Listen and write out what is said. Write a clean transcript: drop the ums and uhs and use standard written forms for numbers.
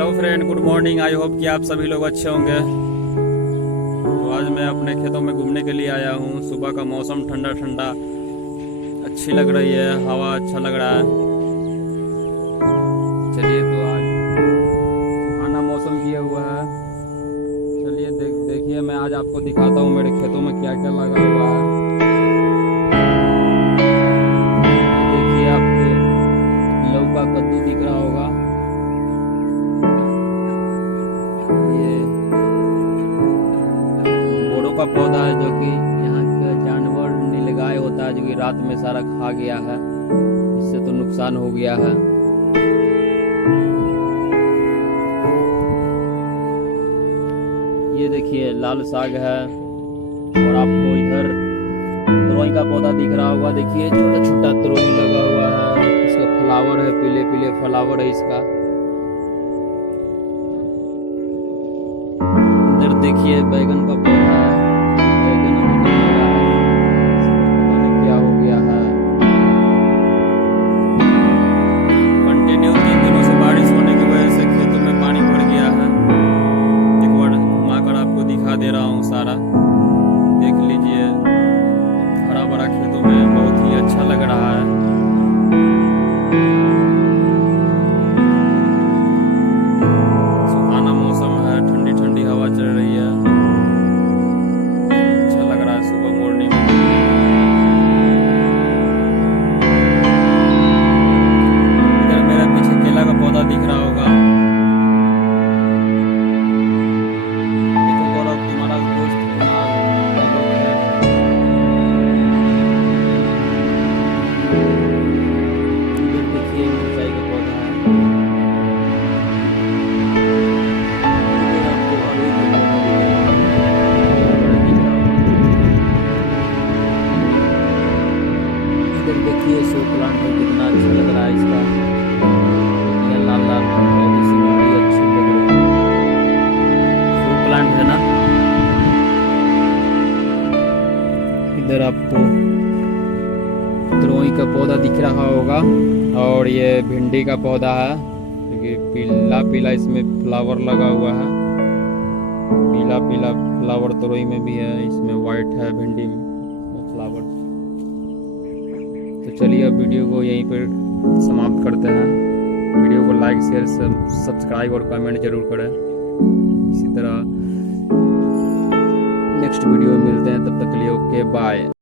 Hello friend, good morning. I hope कि आप सभी लोग अच्छे होंगे। तो आज मैं अपने खेतों में घूमने के लिए आया हूँ। सुबह का मौसम ठंडा ठंडा अच्छी लग रही है, हवा अच्छा लग रहा है। चलिए, तो आज सुहाना मौसम किया हुआ है। चलिए देखिए, मैं आज आपको दिखाता हूँ मेरे खेतों में क्या क्या लगा हुआ है। देखिए, आपको लौका कद्दू दिख रहा होगा। ये बोड़ो का पौधा है, जो कि यहाँ का जानवर नीलगाय होता है, जो कि रात में सारा खा गया है। इससे तो नुकसान हो गया है। ये देखिए, लाल साग है। और आपको इधर तरोई का पौधा दिख रहा होगा। देखिए, छोटा छोटा तरोई लगा हुआ है। इसका फ्लावर है, पीले पीले फ्लावर है इसका। इधर देखिए, बैगन का पौधा है। बैगन अभी नहीं लगा है, पता नहीं क्या हो गया है। कंटिन्यू 3 दिनों से बारिश होने की वजह से खेतों में पानी भर गया है। एक बार घुमाकर आपको दिखा दे रहा हूँ सारा। देख लीजिए, हरा भरा खेतों में बहुत ही अच्छा लग रहा है। सुहाना मौसम है, ठंडी ठंडी हवा चल रही है। अच्छा लग रहा है सुबह मॉर्निंग में। इधर मेरे पीछे केला का पौधा दिख रहा होगा। देखो गौरव, तुम्हारा दोस्त कितना लोग है। इधर देखिए, मिर्चाई का पौधा है। इधर आपको अड़हुल का पौधा दिख रहा होगा। इधर देखिए, शो प्लांट है, कितना अच्छा लग रहा है इसका। ये लाल लाल बहुत ही सीनरी अच्छी लग रही है। शो प्लांट है ना। इधर आपको तरोई का पौधा दिख रहा होगा। और ये भिंडी का पौधा है, क्योंकि पीला पीला इसमें फ्लावर लगा हुआ है। पीला पीला फ्लावर तरोई में भी है, इसमें वाइट है भिंडी में फ्लावर। तो चलिए, अब वीडियो को यहीं पर समाप्त करते हैं। वीडियो को लाइक शेयर सब्सक्राइब और कमेंट जरूर करें। इसी तरह नेक्स्ट वीडियो में मिलते हैं, तब तक के लिए ओके बाय।